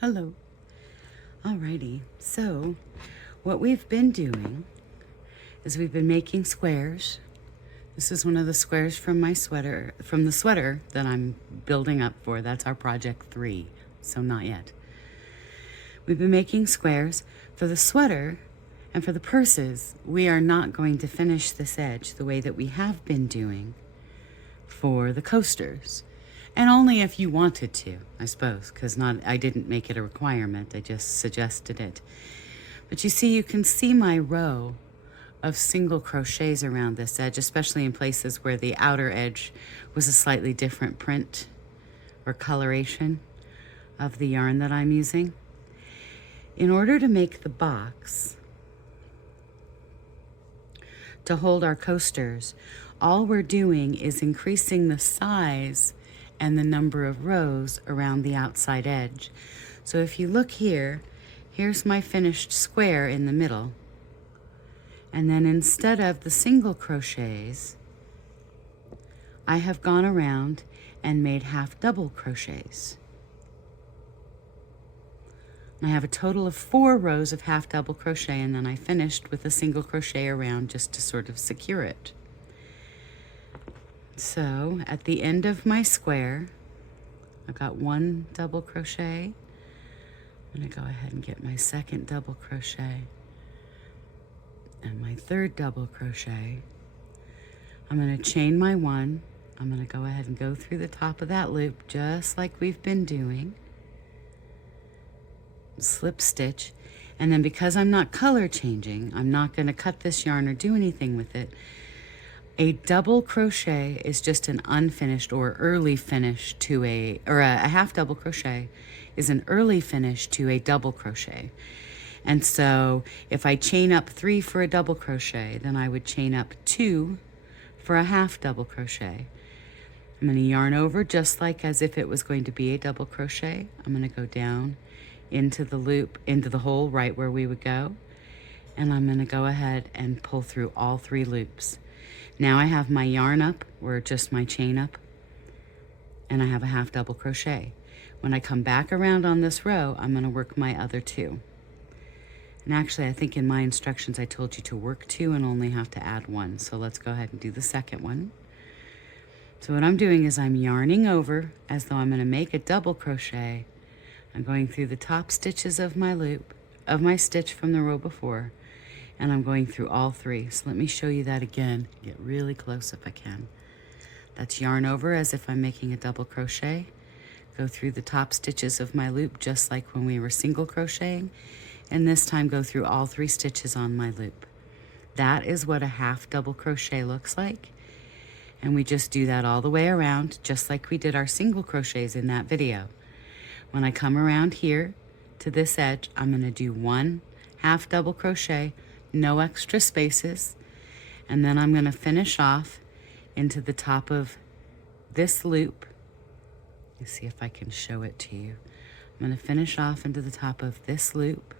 Hello. Alrighty, so what we've been doing is we've been making squares. This is one of the squares from my sweater, from the sweater that I'm building up for. That's our project 3, so not yet. We've been making squares for the sweater and for the purses. We are not going to finish this edge the way that we have been doing for the coasters. And only if you wanted to, I suppose, because I didn't make it a requirement, I just suggested it. But you see, you can see my row of single crochets around this edge, especially in places where the outer edge was a slightly different print or coloration of the yarn that I'm using. In order to make the box to hold our coasters, all we're doing is increasing the size and the number of rows around the outside edge. So if you look here, here's my finished square in the middle. And then instead of the single crochets, I have gone around and made half double crochets. I have a total of 4 rows of half double crochet, and then I finished with a single crochet around just to sort of secure it. So at the end of my square, I've got 1 double crochet. I'm going to go ahead and get my second double crochet and my third double crochet. I'm going to chain my 1. I'm going to go ahead and go through the top of that loop just like we've been doing. Slip stitch, and then because I'm not color changing, I'm not going to cut this yarn or do anything with it. A double crochet is just an unfinished or early finish to a half double crochet is an early finish to a double crochet. And so if I chain up 3 for a double crochet, then I would chain up 2 for a half double crochet. I'm going to yarn over just like as if it was going to be a double crochet. I'm going to go down into the loop, into the hole right where we would go, and I'm going to go ahead and pull through all 3 loops. Now I have my yarn up, or just my chain up, and I have a half double crochet. When I come back around on this row, I'm going to work my other 2. And actually, I think in my instructions I told you to work 2 and only have to add 1. So let's go ahead and do the second one. So what I'm doing is I'm yarning over as though I'm going to make a double crochet. I'm going through the top stitches of my loop, of my stitch from the row before, and I'm going through all 3. So let me show you that again. Get really close if I can. That's yarn over as if I'm making a double crochet. Go through the top stitches of my loop just like when we were single crocheting, and this time go through all 3 stitches on my loop. That is what a half double crochet looks like, and we just do that all the way around just like we did our single crochets in that video. When I come around here to this edge, I'm going to do 1 half double crochet, no extra spaces, and then I'm going to finish off into the top of this loop. Let's see if I can show it to you. I'm going to finish off into the top of this loop,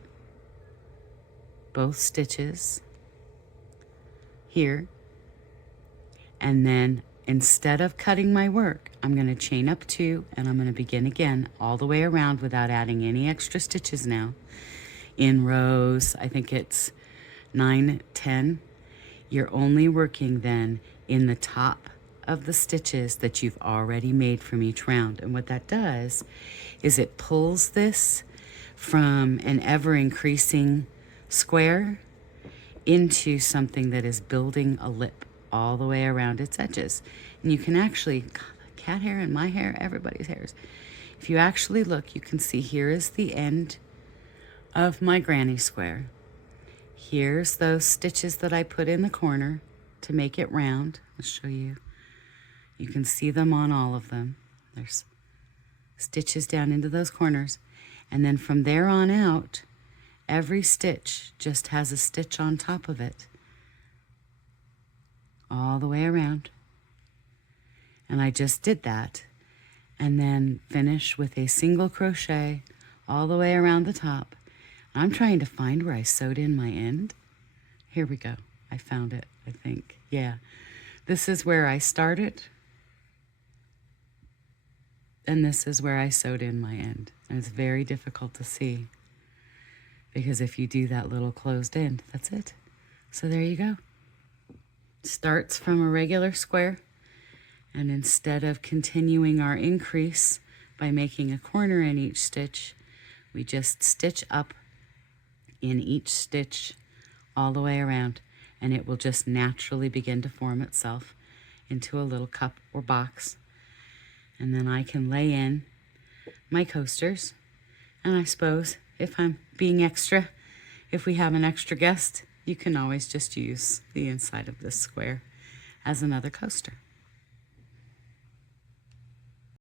both stitches here, and then instead of cutting my work, I'm going to chain up 2 and I'm going to begin again all the way around without adding any extra stitches now. In rows, I think it's 9, 10. You're only working then in the top of the stitches that you've already made from each round. And what that does is it pulls this from an ever increasing square into something that is building a lip all the way around its edges. And you can actually, cat hair and my hair, everybody's hairs. If you actually look, you can see here is the end of my granny square. Here's those stitches that I put in the corner to make it round. I'll show you. You can see them on all of them. There's stitches down into those corners. And then from there on out, every stitch just has a stitch on top of it, all the way around. And I just did that, and then finish with a single crochet all the way around the top. I'm trying to find where I sewed in my end. Here we go. I found it, I think. Yeah. This is where I started. And this is where I sewed in my end. And it's very difficult to see because if you do that little closed end, that's it. So there you go. Starts from a regular square, and instead of continuing our increase by making a corner in each stitch, we just stitch up in each stitch all the way around, and it will just naturally begin to form itself into a little cup or box. And then I can lay in my coasters, and I suppose if I'm being extra, if we have an extra guest, you can always just use the inside of this square as another coaster.